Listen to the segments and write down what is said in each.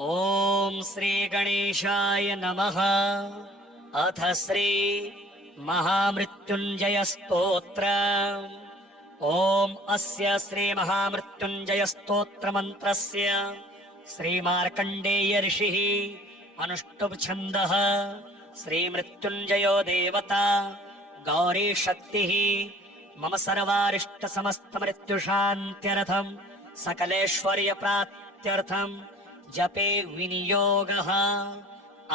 ॐ श्री गणेशाय नमः। अथ श्री महामृत्युञ्जय स्तोत्र। ॐ अस्य श्री महामृत्युञ्जय स्तोत्र मंत्रस्य श्री मार्कण्डेय ऋषिः अनुष्टुप् छन्दः। श्री मृत्युञ्जयो देवता गौरी शक्तिः मम सर्वारिष्ट समस्त मृत्युशान्त्यर्थं सकलेश्वर्य प्राप्त्यर्थं जपे विनियोगः।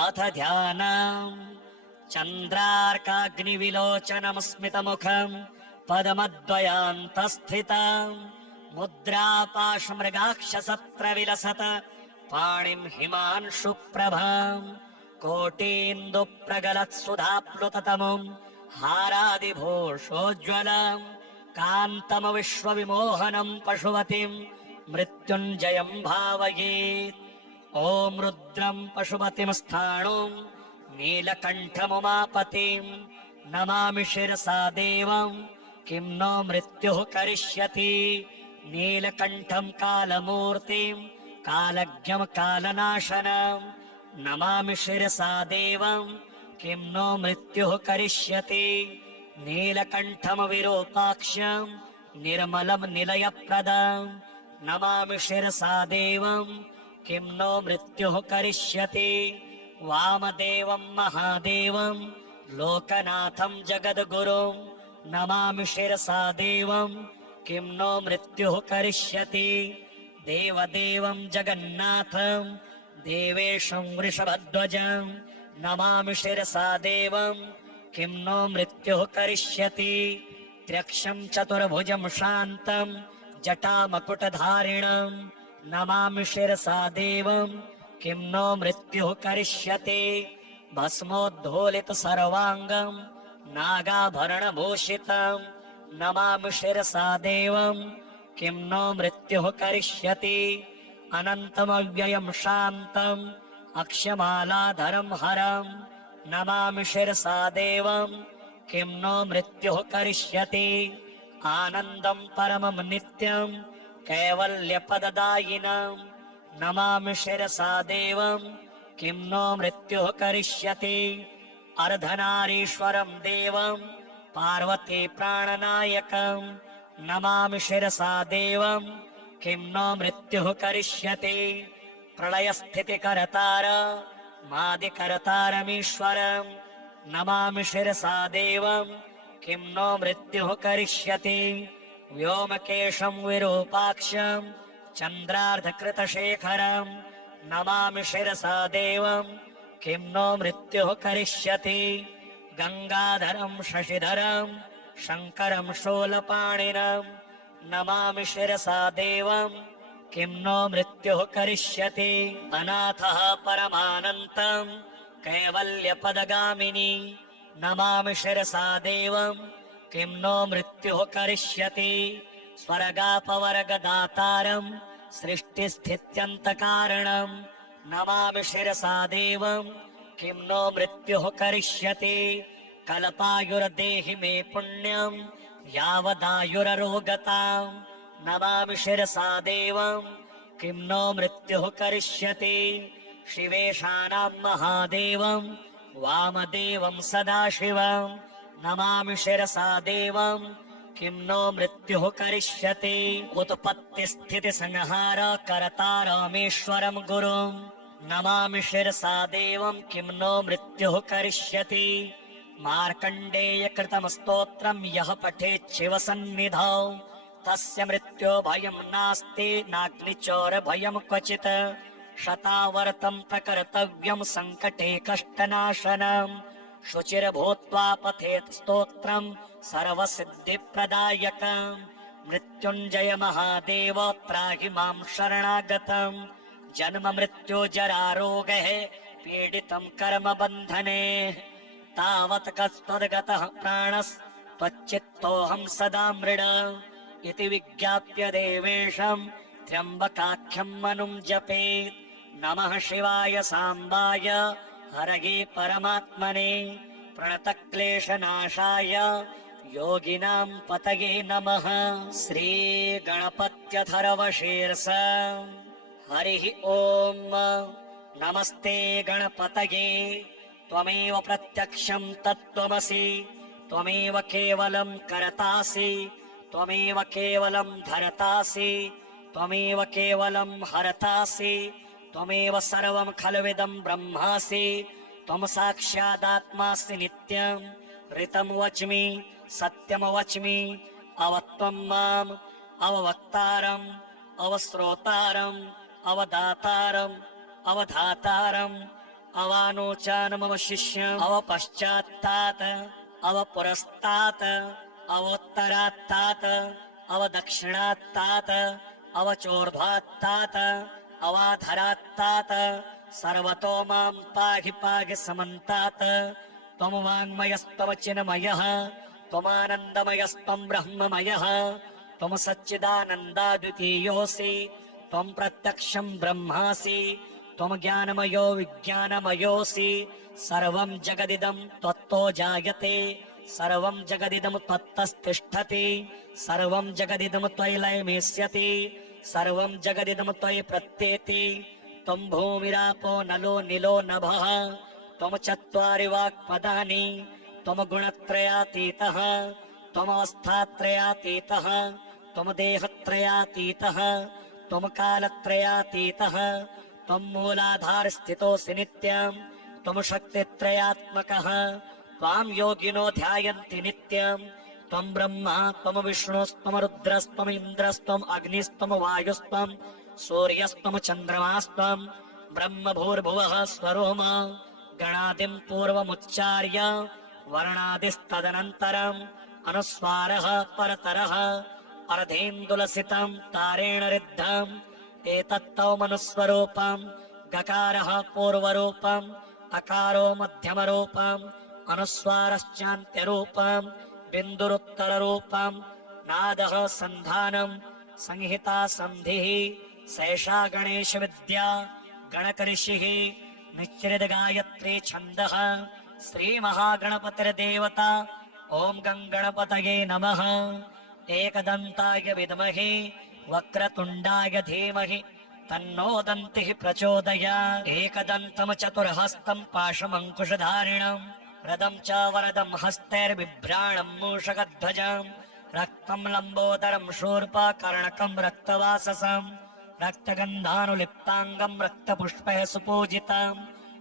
अथ ध्यानम्। चन्द्रार्काग्निविलोचनं स्मितमुखं पदमद्वयान्तस्थितं मुद्रापाशमृगाक्षसत्र विलसत पाणिं हिमांशुप्रभां कोटीन्दुप्रगलत्सुधाप्लुततमुं हारादिभूषोज्ज्वलं कान्तमविश्वविमोहनं पशुपतिं मृत्युञ्जयं भावयेत्। ॐ रुद्रं पशुपतिं स्थाणुं नीलकण्ठमुमापतिं नमामि शिरसा देवं किं नो मृत्युः करिष्यति। नीलकण्ठं कालमूर्तिं कालज्ञं कालनाशनं नमामि शिरसा देवं किं नो मृत्युः करिष्यति। नीलकण्ठं विरूपाक्षं निर्मलं निलयप्रदं नमामि शिरसा देवं किं नो मृत्युः करिष्यति। वामदेवं महादेवं लोकनाथं जगद्गुरुं नमामि शिरसा देवं किं नो मृत्युः करिष्यति। देवदेवं जगन्नाथं देवेशं वृषभध्वजं नमामि शिरसा देवं किं नो मृत्युः करिष्यति। त्र्यक्षं चतुर्भुजं शान्तं जटामकुटधारिणं नमामि शिरसा देवं किं नो मृत्युः करिष्यति। भस्मोद्धूलित सर्वाङ्गं नागाभरणभूषितं नमामि शिरसा देवं किं नो मृत्युः करिष्यति। अनन्तमव्ययं शान्तम् अक्षमालाधरं हरं नमामि शिरसा देवं किं नो मृत्युः करिष्यति। आनन्दं परमं नित्यं कैवल्यपददायिनं नमामि शिरसा देवं किं नो मृत्युः करिष्यति। अर्धनारीश्वरं देवं पार्वती प्राणनायकं नमामि शिरसा देवं किं नो मृत्युः करिष्यति। प्रलयस्थितिकर्तार मादिकर्तारमीश्वरं नमामि शिरसा देवं किं नो मृत्युः करिष्यति। व्योमकेशं विरूपाक्षं चन्द्रार्धकृतशेखरं नमामि शिरसा देवं किं नो मृत्युः करिष्यति। गङ्गाधरं शशिधरं शङ्करं शूलपाणिनं नमामि शिरसा देवं किं नो मृत्युः करिष्यति। अनाथः परमानन्तं कैवल्यपदगामिनी नमामि शिरसा देवं किं नो मृत्युः करिष्यति। स्वर्गापवर्गदातारं सृष्टिस्थित्यन्तकारणं नमामि शिरसा देवं किं नो मृत्युः करिष्यति। कल्पायुर्देहि मे पुण्यं यावदायुररोगतां नमामि शिरसा देवं किं नो मृत्युः करिष्यति। शिवेशानां महादेवं वामदेवं सदाशिवं नमामि शिरसा देवं किं नो मृत्युः करिष्यति। उत्पत्तिस्थितिसंहार कर्तारमीश्वरं गुरुं नमामि शिरसा देवं किं नो मृत्युः करिष्यति। मार्कण्डेयकृतं स्तोत्रं यः पठेत् शिवसन्निधौ तस्य मृत्यो भयं नास्ति नाग्निचोरभयं क्वचित्। शतावर्तं प्रकर्तव्यं सङ्कटे कष्टनाशनं शुचिर्भूत्वा पठेत् स्तोत्रं सर्वसिद्धिप्रदायकं। मृत्युञ्जय महादेव त्राहि मां शरणागतं जन्म मृत्यु जरारोगैः पीडितं कर्मबन्धने तावत् कस्त्वद्गतः प्राणस्त्वच्चित्तोऽहं सदा मृड इति विज्ञाप्य देवेशं त्र्यम्बकाख्यं मनुं जपेत्। नमः शिवाय साम्बाय हरये परमात्मने प्रणतक्लेशनाशाय योगिनां पतये नमः। श्रीगणपत्यथर्वशीर्ष हरिः ॐ नमस्ते गणपतये त्वमेव प्रत्यक्षं तत्त्वमसि त्वमेव केवलं करतासि त्वमेव केवलं धरतासि त्वमेव केवलं हरतासि त्वमेव सर्वं खल्विदं ब्रह्मासि त्वं साक्षादात्मासि नित्यं ऋतं वच्मि सत्यं वच्मि अवत्वं माम् अववक्तारम् अवश्रोतारम् अवदातारम् अवधातारम् अवानोचानमवशिष्यम् अवपश्चात्तात् अवपुरस्तात् अवोत्तरात्तात् अवदक्षिणात्तात् अवचोर्ध्वात्तात् अवाधरात्तात् सर्वतो मां पाहि पाहि समन्तात् त्वं वाङ्मयस्त्वं चिन्मयः त्वमानन्दमयस्त्वं ब्रह्ममयः त्वं सच्चिदानन्दाद्वितीयोऽसि त्वं प्रत्यक्षं ब्रह्मासि त्वं ज्ञानमयो विज्ञानमयोऽसि सर्वं जगदिदं त्वत्तो जायते सर्वं जगदिदं त्वत्तस्तिष्ठति सर्वं जगदिदं त्वयि लयमेष्यति सर्वं जगदिदं त्वयि प्रत्येति त्वं भूमिरापो नलो निलो नभः त्वं चत्वारि वाक्पदानि त्वं गुणत्रयातीतः त्वमवस्थात्रयातीतः त्वं देहत्रयातीतः त्वं कालत्रयातीतः त्वं मूलाधारस्थितोऽसि नित्यं त्वं शक्तित्रयात्मकः त्वां योगिनो ध्यायन्ति नित्यं त्वं ब्रह्मा त्वं विष्णुस्त्वं रुद्रस्त्वं इन्द्रस्त्वं अग्निस्त्वं वायुस्त्वं सूर्यस्त्वं चन्द्रमास्त्वं ब्रह्म भूर्भुवः स्वरोमा गणादिं पूर्वमुच्चार्य वर्णादिस्तदनन्तरम् अनुस्वारः परतरः अर्धेन्दुलसितं तारेण रिद्धम् एतत्तौमनुस्वरूपम् गकारः पूर्वरूपम् अकारो मध्यमरूपम् अनुस्वारश्चान्त्यरूपम् बिन्दुरुत्तररूपम् नादः सन्धानम् संहिता सन्धिः सैषा गणेशविद्या गणकऋषिः निश्चितगायत्री छन्दः श्रीमहागणपतिर्देवता ॐ गणपतये नमः एकदन्ताय विद्महे वक्रतुण्डाय धीमहि तन्नो दन्तिः प्रचोदयात् एकदन्तं चतुर्हस्तं पाशमङ्कुशधारिणं रदं च वरदं हस्तैर्बिभ्राणं मूषकध्वजं रक्तं लम्बोदरं शूर्पकर्णकं रक्तवाससं रक्तगन्धानुलिप्ताङ्गं रक्तपुष्पैः सुपूजितं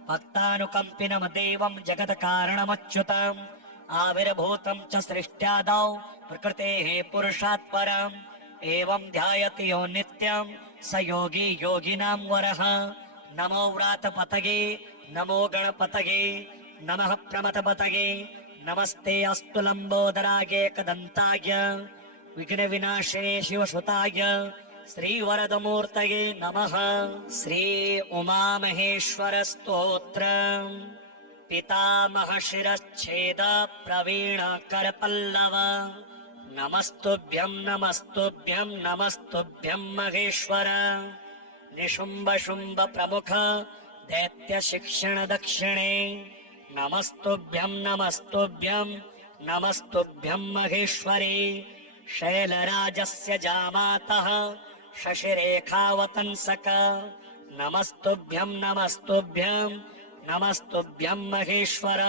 भक्तानुकम्पिनं देवं जगत्कारणमच्युतम् आविर्भूतं च सृष्ट्यादौ प्रकृतेः पुरुषात् परम् एवं ध्यायति यो नित्यं स योगी योगिनां वरः नमो व्रातपतये नमो गणपतये नमः प्रमथपतये नमस्ते अस्तु लम्बोदराय एकदन्ताय विघ्नविनाशिने शिवसुताय श्रीवरदमूर्तये नमः। श्री उमामहेश्वर स्तोत्रम् पितामह शिरच्छेद प्रवीण करपल्लव नमस्तुभ्यं नमस्तुभ्यं नमस्तुभ्यं महेश्वर निशुम्भ शुम्भ प्रमुख दैत्य शिक्षण दक्षिणे नमस्तुभ्यं नमस्तुभ्यं नमस्तुभ्यं महेश्वरी शैलराजस्य जामातः शशिरेखावतंसक नमस्तुभ्यं नमस्तुभ्यं नमस्तुभ्यं महेश्वर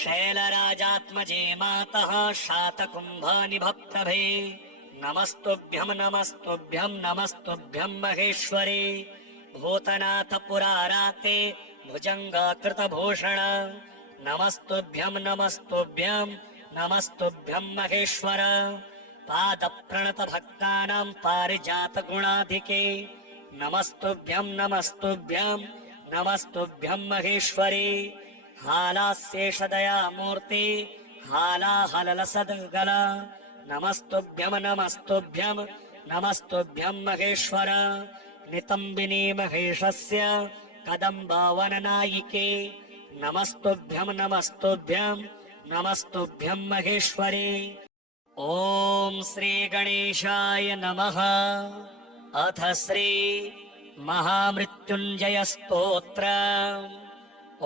शैलराजात्मजे मातः शातकुम्भनिभप्रभे नमस्तुभ्यं नमस्तुभ्यं नमस्तुभ्यं महेश्वरी भूतनाथ पुराराते भुजङ्गकृतभूषण नमस्तुभ्यं नमस्तुभ्यं नमस्तुभ्यं महेश्वर पादप्रणतभक्तानां पारिजातगुणाधिके नमस्तुभ्यं नमस्तुभ्यं नमस्तुभ्यं महेश्वरी हालास्येषदयामूर्ति हालाहललसद्गल नमस्तुभ्यं नमस्तुभ्यं नमस्तुभ्यं महेश्वर नितम्बिनी महेशस्य कदम्बवननायिके नमस्तुभ्यं नमस्तुभ्यं नमस्तुभ्यं महेश्वरी ॐ श्री गणेशाय नमः। अथ श्री महामृत्युञ्जय स्तोत्र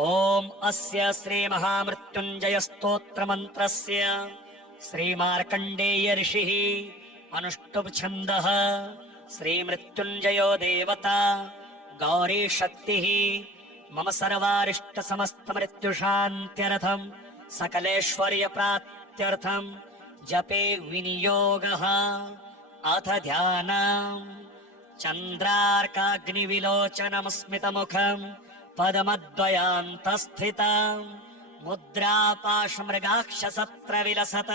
ॐ अस्य श्री महामृत्युञ्जय स्तोत्र मन्त्रस्य श्रीमार्कण्डेय ऋषिः अनुष्टुप् छन्दः श्रीमृत्युञ्जयो देवता गौरी शक्तिः मम सर्वारिष्ट समस्त मृत्युशान्त्यर्थं सकलेश्वर्य प्राप्त्यर्थं जपे विनियोगः। अथ ध्यानम्। चन्द्रार्काग्निविलोचनं स्मितमुखं पद्मद्वयान्तस्थितं मुद्रापाशमृगाक्षसत्र विलसत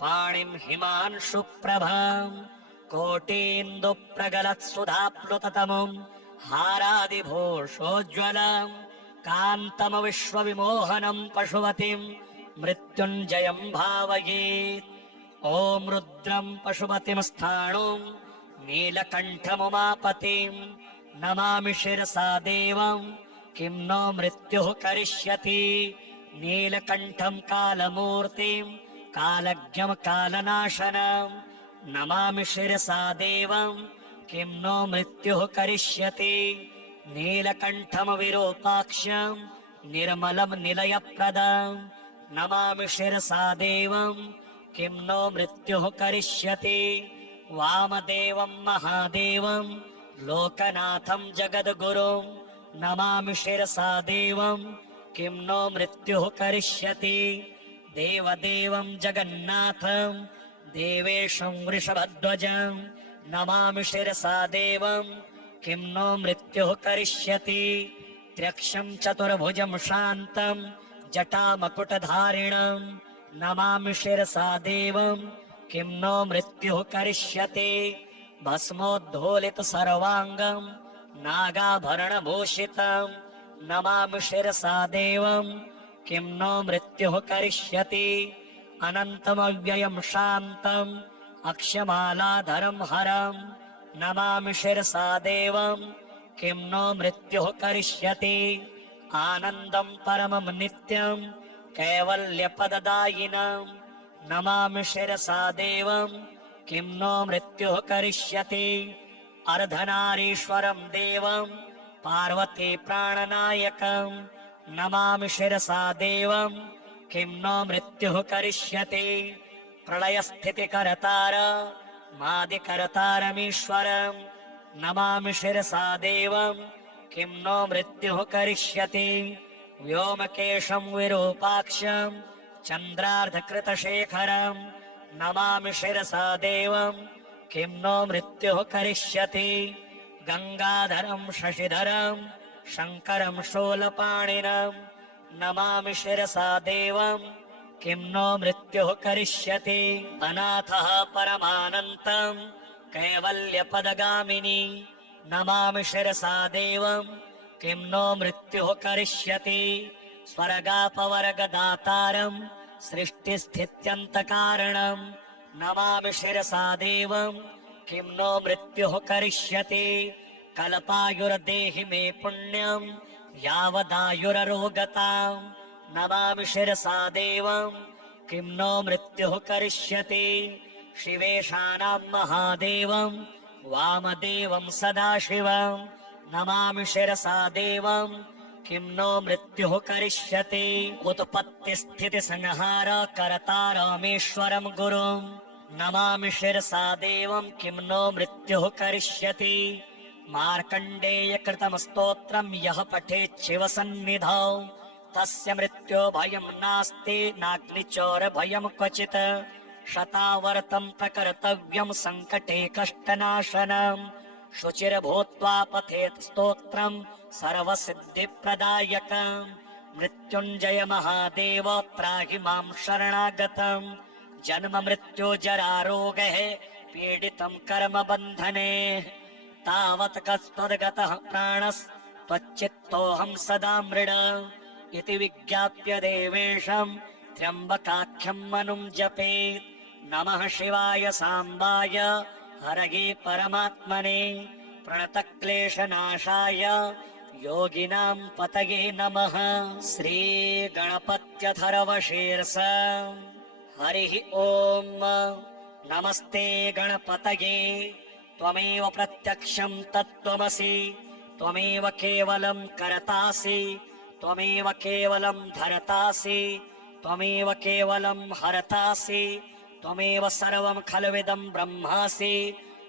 पाणिं हिमांशुप्रभां कोटीन्दुप्रगलत्सुधाप्लुततमुं हारादिभूषोज्ज्वलं कान्तमविश्वविमोहनं पशुपतिं मृत्युञ्जयं भावयेत्। ॐ रुद्रं पशुपतिं स्थाणुं नीलकण्ठमुमापतिं नमामि शिरसा देवं किं नो मृत्युः करिष्यति। नीलकण्ठं कालमूर्तिं कालज्ञं कालनाशनं नमामि शिरसा देवं किं नो मृत्युः करिष्यति। नीलकण्ठं विरूपाक्षं निर्मलं निलयप्रदं नमामि शिरसा देवं किं नो मृत्युः करिष्यति। वामदेवं महादेवं लोकनाथं जगद्गुरुं नमामि शिरसा देवं किं नो मृत्युः करिष्यति। देवदेवं जगन्नाथं देवेशं वृषभध्वजं नमामि शिरसा देवं किं नो मृत्युः करिष्यति। त्र्यक्षं चतुर्भुजं शान्तं जटामकुटधारिणं नमामि शिरसा देवं किं नो मृत्युः करिष्यति। भस्मोद्धूलित सर्वाङ्गं नागाभरणभूषितं नमामि शिरसा देवं किं नो मृत्युः करिष्यति। अनन्तमव्ययं शान्तं अक्षमालाधरं हरं नमामि शिरसा देवं किं नो मृत्युः करिष्यति। आनन्दं परमं नित्यं कैवल्यपददायिनं नमामि शिरसा देवं किं नो मृत्युः करिष्यति। अर्धनारीश्वरं देवं पार्वती प्राणनायकं नमामि शिरसा देवं किं नो मृत्युः करिष्यति। प्रलयस्थितिकर्तार मादिकर्तारमीश्वरं नमामि शिरसा देवं किं नो मृत्युः करिष्यति। व्योमकेशं विरूपाक्षं चन्द्रार्धकृतशेखरं नमामि शिरसा देवं किं नो मृत्युः करिष्यति। गङ्गाधरं शशिधरं शङ्करं शूलपाणिनं नमामि शिरसा देवं किं नो मृत्युः करिष्यति। अनाथः परमानन्तं कैवल्यपदगामिनी नमामि शिरसा देवं किं नो मृत्युः करिष्यति। स्वर्गापवर्गदातारं सृष्टिस्थित्यन्तकारणं नमामि शिरसा देवं किं नो मृत्युः करिष्यति। कल्पायुर्देहि मे पुण्यं यावदायुररोगतां नमामि शिरसा देवं किं नो मृत्युः करिष्यति। शिवेशानां महादेवं वामदेवं सदाशिवं नमामि शिरसा देवं किं नो मृत्युः करिष्यति। उत्पत्तिस्थितिसंहार कर्तारमीश्वरं गुरुं नमामि शिरसा देवं किं नो मृत्युः करिष्यति। मार्कण्डेयकृतं स्तोत्रं यः पठेत् शिवसन्निधौ तस्य मृत्यो भयं नास्ति नाग्निचोरभयं क्वचित्। शतावर्तं प्रकर्तव्यं सङ्कटे कष्टनाशनं शुचिर्भूत्वा पठेत् स्तोत्रं सर्वसिद्धिप्रदायकं। मृत्युञ्जय महादेव त्राहि मां शरणागतं जन्म मृत्यु जरारोगैः पीडितं कर्मबन्धने। तावत् कस्त्वद्गतः प्राणस्त्वच्चित्तोऽहं सदा मृड इति विज्ञाप्य देवेशं त्र्यम्बकाख्यं मनुं जपेत्। नमः शिवाय साम्बाय हरये परमात्मने प्रणतक्लेशनाशाय योगिनां पतये नमः। श्रीगणपत्यथर्वशीर्ष हरिः ॐ। नमस्ते गणपतये त्वमेव प्रत्यक्षं तत्त्वमसि त्वमेव केवलं कर्तासि त्वमेव केवलं धर्तासि त्वमेव केवलं हर्तासि त्वमेव सर्वं खल्विदं ब्रह्मासि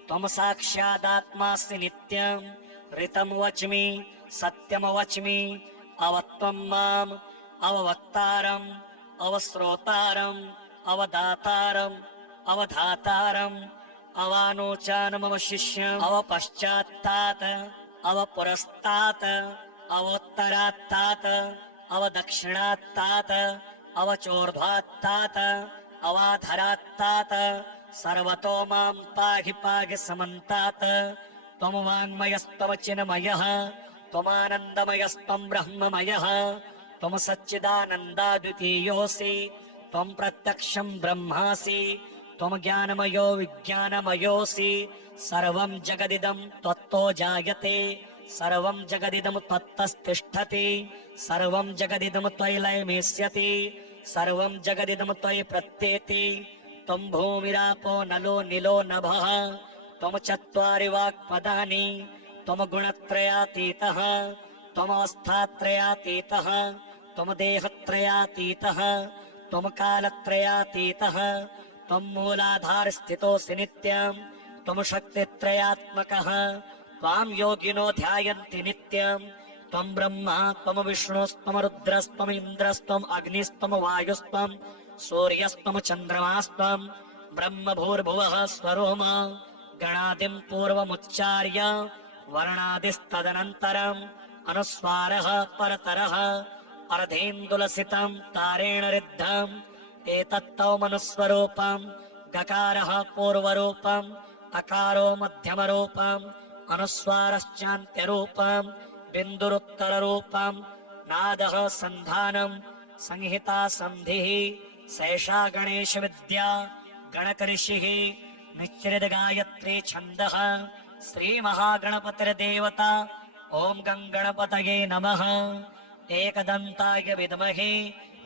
त्वं साक्षादात्मासि नित्यं ऋतं वच्मि सत्यं वच्मि अवत्वं माम् अववक्तारम् अवश्रोतारम् अवदातारम् अवधातारम् अवानोचानमवशिष्यम् अवपश्चात्तात् अवपुरस्तात् अवोत्तरात्तात् अवदक्षिणात्तात् अवचोर्ध्वात्तात् अवाधरात्तात् सर्वतो मां पाहि पाहि समन्तात् त्वं वाङ्मयस्त्वं चिन्मयः त्वमानन्दमयस्त्वं ब्रह्ममयः त्वं सच्चिदानन्दाद्वितीयोऽसि त्वं प्रत्यक्षं ब्रह्मासि त्वं ज्ञानमयो विज्ञानमयोऽसि सर्वं जगदिदं त्वत्तो जायते सर्वं जगदिदं त्वत्तस्तिष्ठति सर्वं जगदिदं त्वयि लयमेष्यति सर्वं जगदिदं त्वयि प्रत्येति त्वं भूमिरापो नलो निलो नभः त्वं चत्वारि वाक्पदानि त्वं गुणत्रयातीतः त्वमवस्थात्रयातीतः त्वं देहत्रयातीतः त्वं कालत्रयातीतः त्वं मूलाधारस्थितोऽसि नित्यं त्वं शक्तित्रयात्मकः त्वां योगिनो ध्यायन्ति नित्यं त्वं ब्रह्मा त्वं विष्णुस्त्वं रुद्रस्त्वं इन्द्रस्त्वम् अग्निस्त्वं वायुस्त्वं सूर्यस्त्वं चन्द्रमास्त्वं ब्रह्म भूर्भुवः स्वरोम गणादिं पूर्वमुच्चार्य वर्णादिस्तदनन्तरम् अनुस्वारः परतरः अर्धेन्दुलसितं तारेण रिद्धम् एतत्तौमनुस्वरूपम् गकारः पूर्वरूपम् अकारो मध्यमरूपम् अनुस्वारश्चान्त्यरूपम् बिन्दुरुत्तररूपम् नादः सन्धानम् संहिता सन्धिः सैषा गणेशविद्या गणकऋषिः निश्चितगायत्री छन्दः श्रीमहागणपतिर्देवता ॐ गङ्गणपतये नमः एकदन्ताय विद्महे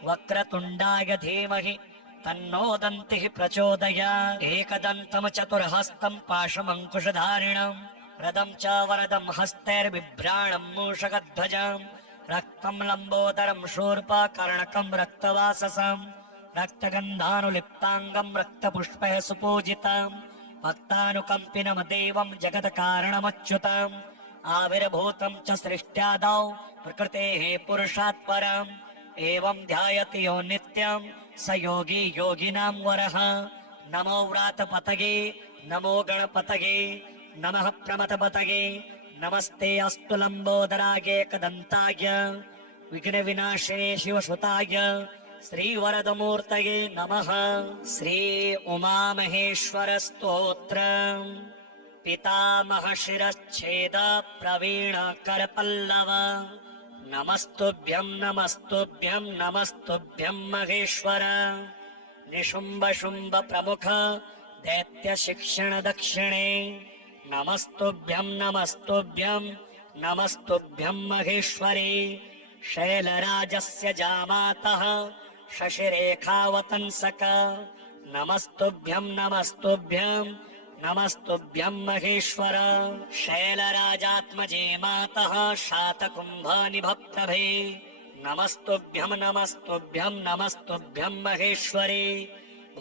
वक्रतुण्डाय धीमहि तन्नो दन्तिः प्रचोदयात् एकदन्तं चतुर्हस्तं पाशमङ्कुशधारिणम् रदं च वरदं हस्तैर्बिभ्राणं मूषकध्वजम् रक्तं लम्बोदरं शूर्पकर्णकं रक्तवाससं रक्तगन्धानुलिप्ताङ्गं रक्तपुष्पैः सुपूजितम् भक्तानुकम्पिनं देवं जगत्कारणमच्युतम् आविर्भूतं च सृष्ट्यादौ प्रकृतेः पुरुषात् परम् एवं ध्यायति यो नित्यं स योगी योगिनां वरः नमो व्रातपतये नमो गणपतये नमः प्रमथपतये नमस्ते अस्तु लम्बोदराय एकदन्ताय विघ्नविनाशिने शिवसुताय श्रीवरदमूर्तये नमः। श्री उमामहेश्वरस्तोत्रम् पितामहशिरश्छेद प्रवीण करपल्लव नमस्तुभ्यं नमस्तुभ्यं नमस्तुभ्यं महेश्वर निशुम्भ शुम्भ प्रमुख दैत्य शिक्षण दक्षिणे नमस्तुभ्यं नमस्तुभ्यं नमस्तुभ्यं महेश्वरी शैलराजस्य जामातः शशिरेखावतंसक नमस्तुभ्यं नमस्तुभ्यं नमस्तुभ्यं महेश्वर शैलराजात्मजे मातः शातकुम्भनिभप्रभे नमस्तुभ्यं नमस्तुभ्यं नमस्तुभ्यं महेश्वरी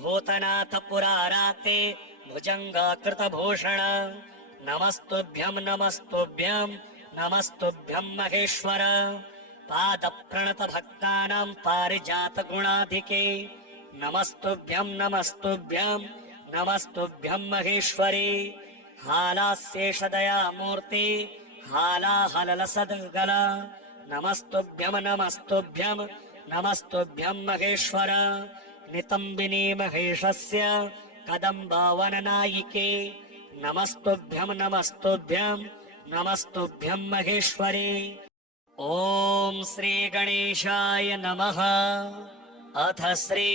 भूतनाथ पुराराते भुजङ्गकृतभूषण नमस्तुभ्यं नमस्तुभ्यं नमस्तुभ्यं महेश्वर पादप्रणतभक्तानां पारिजातगुणाधिके नमस्तुभ्यं नमस्तुभ्यं नमस्तुभ्यं महेश्वरी हालास्येषदयामूर्ति हालाहललसद्गल नमस्तुभ्यं नमस्तुभ्यं नमस्तुभ्यं महेश्वर नितम्बिनी महेशस्य कदम्बवननायिके नमस्तुभ्यं नमस्तुभ्यं नमस्तुभ्यं महेश्वरी ॐ श्री गणेशाय नमः। अथ श्री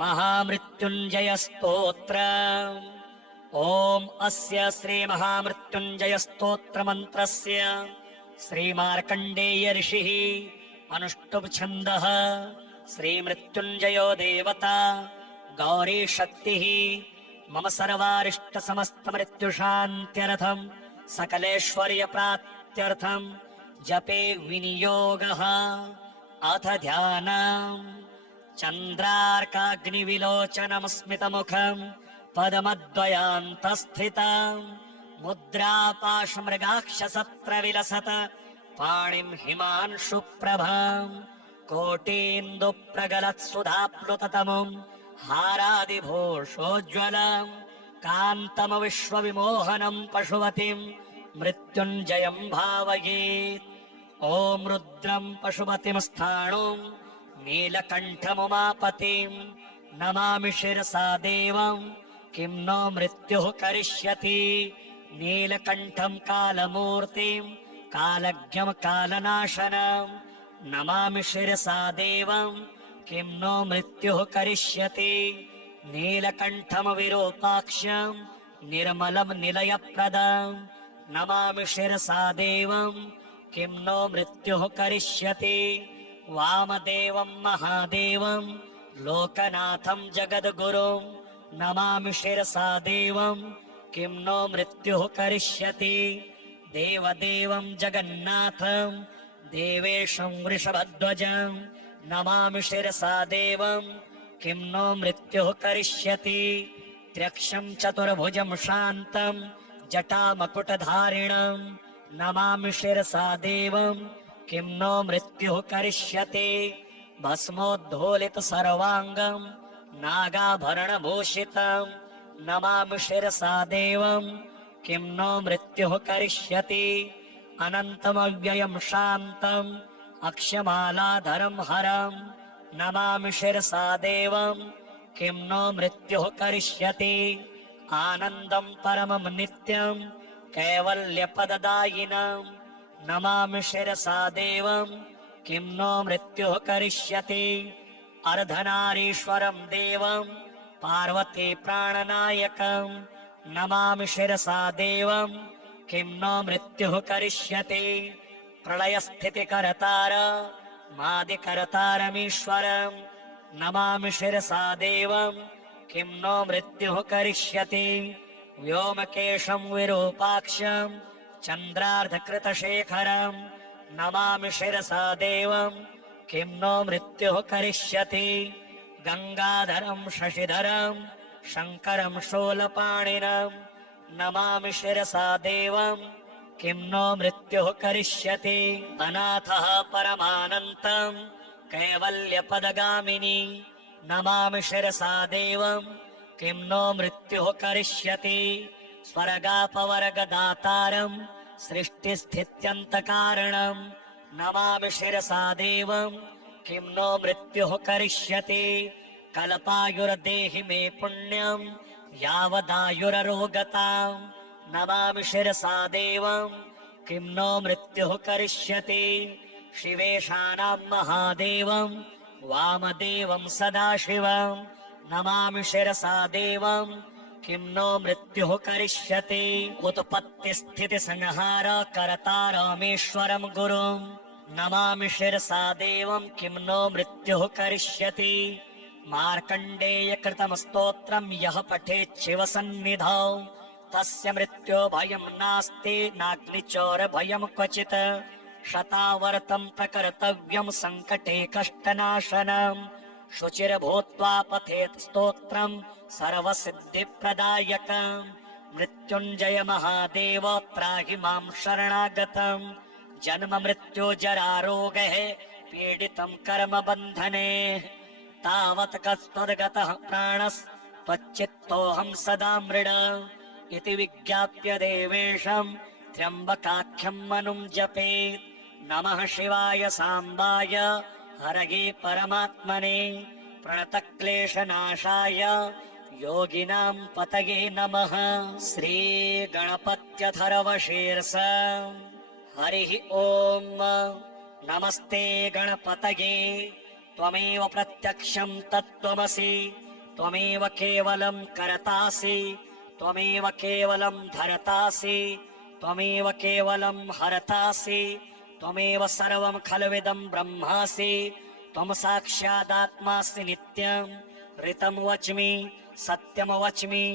महामृत्युञ्जय स्तोत्र। ॐ अस्य श्री महामृत्युञ्जय स्तोत्र मंत्रस्य श्री मार्कण्डेय ऋषिः अनुष्टुप् छन्दः श्री मृत्युञ्जयो देवता गौरी शक्तिः मम सर्वारिष्ट समस्त मृत्युशान्त्यर्थं सकलेश्वर्य प्राप्त्यर्थं जपे विनियोगः। अथ ध्यानम् चन्द्रार्काग्निविलोचनं स्मितमुखं पद्मद्वयान्तस्थितं मुद्रापाशमृगाक्षसत्रविलसत पाणिं हिमांशुप्रभाम् कोटीन्दुप्रगलत्सुधाप्लुततमुम् हारादिभूषोज्ज्वलम् कान्तमविश्वविमोहनम् पशुपतिम् मृत्युञ्जयम् भावयेत्। ॐ रुद्रम् पशुपतिम् स्थाणुम् नीलकण्ठमुमापतिम् नमामि शिरसा देवम् किं नो मृत्युः करिष्यति। नीलकण्ठम् कालमूर्तिम् कालज्ञम् कालनाशनम् नमामि शिरसा देवम् किं नो मृत्युः करिष्यति। नीलकण्ठम् विरूपाक्षम् निर्मलम् निलयप्रदम् नमामि शिरसा देवम् किं नो मृत्युः करिष्यति। वामदेवम् महादेवम् लोकनाथम् जगद्गुरुम् नमामि शिरसा देवम् किं नो मृत्युः करिष्यति। देवदेवम् जगन्नाथम् देवेशम् वृषभध्वजम् नमामि शिरसा देवम् किं नो मृत्युः करिष्यति। त्र्यक्षम् चतुर्भुजम् शान्तम् जटामकुटधारिणम् नमामि शिरसा देवम् किं नो मृत्युः करिष्यति। भस्मोद्धूलित सर्वाङ्गम् नागाभरणभूषितम् नमामि शिरसा देवम् किं नो मृत्युः करिष्यति। अनन्तमव्ययम् शान्तम् अक्षमालाधरम् हरम् नमामि शिरसा देवम् किं नो मृत्युः करिष्यति। आनन्दम् परमम् नित्यम् कैवल्यपददायिनम् नमामि शिरसा देवम् किं नो मृत्युः करिष्यति। अर्धनारीश्वरम् देवम् पार्वती प्राणनायकम् नमामि शिरसा देवम् किं नो मृत्युः करिष्यति। प्रलयस्थितिकर्तार मादिकर्तारमीश्वरम् नमामि शिरसा देवम् किं नो मृत्युः करिष्यति। व्योमकेशम् विरूपाक्षम् चन्द्रार्धकृतशेखरम् नमामि शिरसा देवम् किं नो मृत्युः करिष्यति। गङ्गाधरम् शशिधरम् शङ्करम् शूलपाणिनम् नमामि शिरसा देवम् किं नो मृत्युः करिष्यति। अनाथः परमानन्तम् कैवल्यपदगामिनी नमामि शिरसा देवम् किं नो मृत्युः करिष्यति। स्वर्गापवर्गदातारम् सृष्टिस्थित्यन्तकारणम् नमामि शिरसा देवम् किं नो मृत्युः करिष्यति। कल्पायुर्देहि मे पुण्यम् यावदायुररोगताम् नमामि शिरसा देवम् किं नो मृत्युः करिष्यति। शिवेशानाम् महादेवम् वामदेवम् सदाशिवम् नमामि शिरसा देवम् किं नो मृत्युः करिष्यति। उत्पत्तिस्थितिसंहार कर्तारमीश्वरम् गुरुम् नमामि शिरसा देवम् किं नो मृत्युः करिष्यति। मार्कण्डेयकृतम् स्तोत्रम् यः पठेच्छिवसन्निधौ तस्य मृत्यो भयम् नास्ति नाग्निचोरभयम् क्वचित्। शतावर्तम् प्रकर्तव्यम् सङ्कटे कष्टनाशनम् शुचिर्भूत्वा पठेत् स्तोत्रम् सर्वसिद्धिप्रदायकम्। मृत्युञ्जय महादेव त्राहि माम् शरणागतम् जन्म मृत्यु जरारोगैः पीडितम् कर्मबन्धने तावत् कस्त्वद्गतः प्राणस्त्वच्चित्तोऽहम् सदा मृड इति विज्ञाप्य देवेशम् त्र्यम्बकाख्यम् मनुम् जपेत्। नमः शिवाय साम्बाय हरये परमात्मने प्रणतक्लेशनाशाय योगिनाम् पतये नमः। श्रीगणपत्यथर्वशीर्ष हरिः ॐ। नमस्ते गणपतये त्वमेव प्रत्यक्षम् तत्त्वमसि त्वमेव केवलम् कर्तासि त्वमेव केवलम् धर्तासि त्वमेव केवलम् हर्तासि त्वमेव सर्वम् खल्विदम् ब्रह्मासि त्वम् साक्षादात्मासि नित्यम् ऋतम् वच्मि सत्यम् वच्मि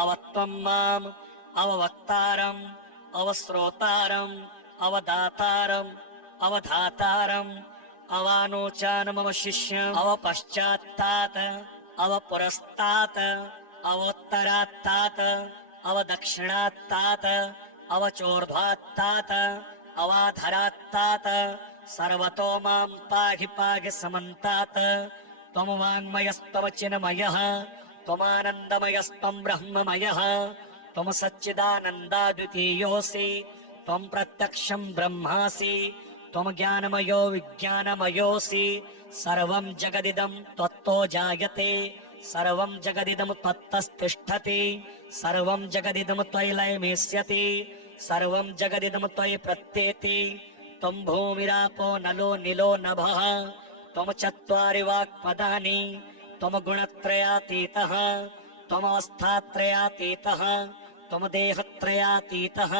अवत्वम् माम् अववक्तारम् अवश्रोतारम् अवदातारम् अवधातारम् अवानोचान मम शिष्यम् अवपश्चात्तात् अवपुरस्तात् अवोत्तरात्तात् अवदक्षिणात्तात् अवचोर्ध्वात्तात् अवाधरात्तात् सर्वतो मां पाहि पाहि समन्तात् त्वं वाङ्मयस्त्वं चिन्मयः त्वमानन्दमयस्त्वं ब्रह्ममयः त्वं सच्चिदानन्दाद्वितीयोऽसि त्वं प्रत्यक्षं ब्रह्मासि त्वं ज्ञानमयो विज्ञानमयोऽसि सर्वं जगदिदं त्वत्तो जायते सर्वं जगदिदं त्वत्तस्तिष्ठति सर्वं जगदिदं त्वयि लयमेष्यति सर्वं जगदिदं त्वयि प्रत्येति त्वं भूमिरापो नलो निलो नभः त्वं चत्वारि वाक्पदानि त्वं गुणत्रयातीतः त्वमवस्थात्रयातीतः त्वं देहत्रयातीतः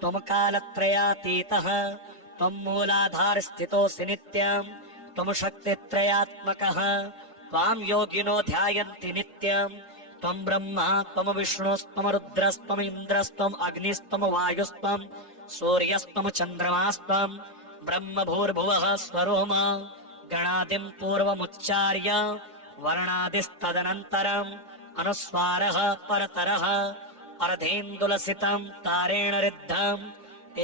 त्वं कालत्रयातीतः त्वं मूलाधारस्थितोऽसि नित्यं त्वं शक्तित्रयात्मकः त्वां योगिनो ध्यायन्ति नित्यं त्वं ब्रह्मा त्वं विष्णुस्त्वं रुद्रस्त्वं इन्द्रस्त्वं अग्निस्त्वं वायुस्त्वं सूर्यस्त्वं चन्द्रमास्त्वं ब्रह्म भूर्भुवः स्वरोम गणादिं पूर्वमुच्चार्य वर्णादिस्तदनन्तरम् अनुस्वारः परतरः अर्धेन्दुलसितं तारेण रिद्धम्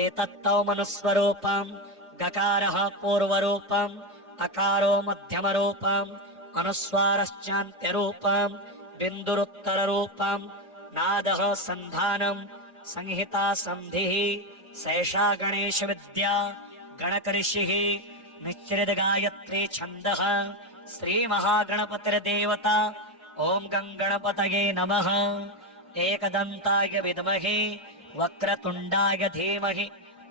एतत्तौमनुस्वरूपम् गकारः पूर्वरूपम् अकारो मध्यमरूपम् अनुस्वारश्चान्त्यरूपम् बिन्दुरुत्तररूपम् नादः सन्धानम् संहिता सन्धिः सैषा गणेशविद्या गणकऋषिः निश्चितगायत्री छन्दः श्रीमहागणपतिर्देवता ॐ गङ्गणपतये नमः एकदन्ताय विद्महे वक्रतुण्डाय धीमहि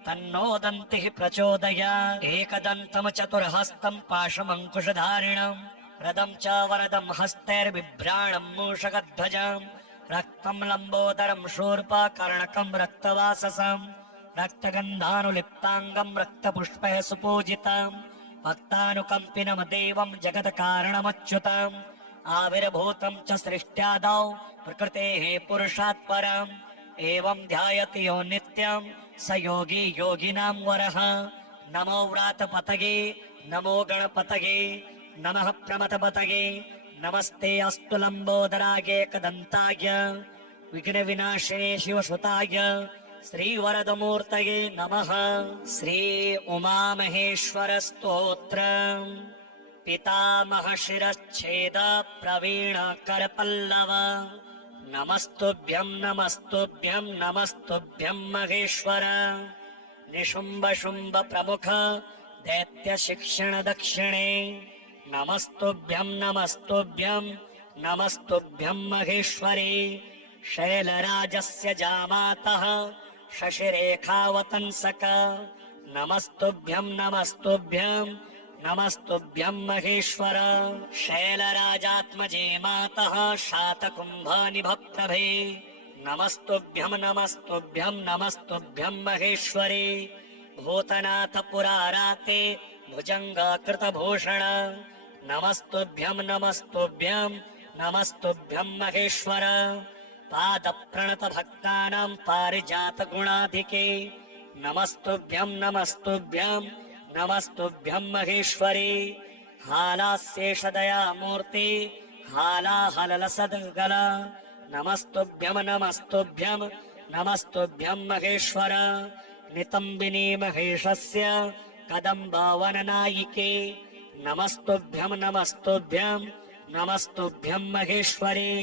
तन्नो दन्तिः प्रचोदयात् एकदन्तं चतुर्हस्तं पाशमङ्कुशधारिणम् रदं च वरदं हस्तैर्बिभ्राणं मूषकध्वजम् रक्तं लम्बोदरं शूर्पकर्णकं रक्तवाससं रक्तगन्धानुलिप्ताङ्गं रक्तपुष्पैः सुपूजितम् भक्तानुकम्पिनं देवं जगत्कारणमच्युतम् आविर्भूतं च सृष्ट्यादौ प्रकृतेः पुरुषात् परम् एवं ध्यायति यो नित्यं स योगी योगिनां वरः नमो व्रातपतये नमो गणपतये नमः प्रमथपतये नमस्ते अस्तु लम्बोदराय एकदन्ताय विघ्नविनाशिने शिवसुताय श्रीवरदमूर्तये नमः। श्री उमामहेश्वर स्तोत्रम् पितामहशिरश्छेद प्रवीण करपल्लव नमस्तुभ्यं नमस्तुभ्यं नमस्तुभ्यं महेश्वर निशुम्भ शुम्भ प्रमुख दैत्य शिक्षण दक्षिणे नमस्तुभ्यं नमस्तुभ्यं नमस्तुभ्यं महेश्वरी शैलराजस्य जामातः शशिरेखावतंसक नमस्तुभ्यं नमस्तुभ्यं नमस्तुभ्यं महेश्वर शैलराजात्मजे मातः शातकुम्भनिभप्रभे नमस्तुभ्यं नमस्तुभ्यं नमस्तुभ्यं महेश्वरी भूतनाथ पुराराते भुजङ्गकृतभूषण नमस्तुभ्यं नमस्तुभ्यं नमस्तुभ्यं महेश्वर पादप्रणतभक्तानां पारिजातगुणाधिके नमस्तुभ्यं नमस्तुभ्यं नमस्तुभ्यं महेश्वरी हालास्येषदयामूर्ति हालाहलसद्गल नमस्तुभ्यं नमस्तुभ्यं नमस्तुभ्यं महेश्वर नितम्बिनी महेशस्य कदम्बवननायिके नमस्तुभ्यं नमस्तुभ्यं नमस्तुभ्यं महेश्वरी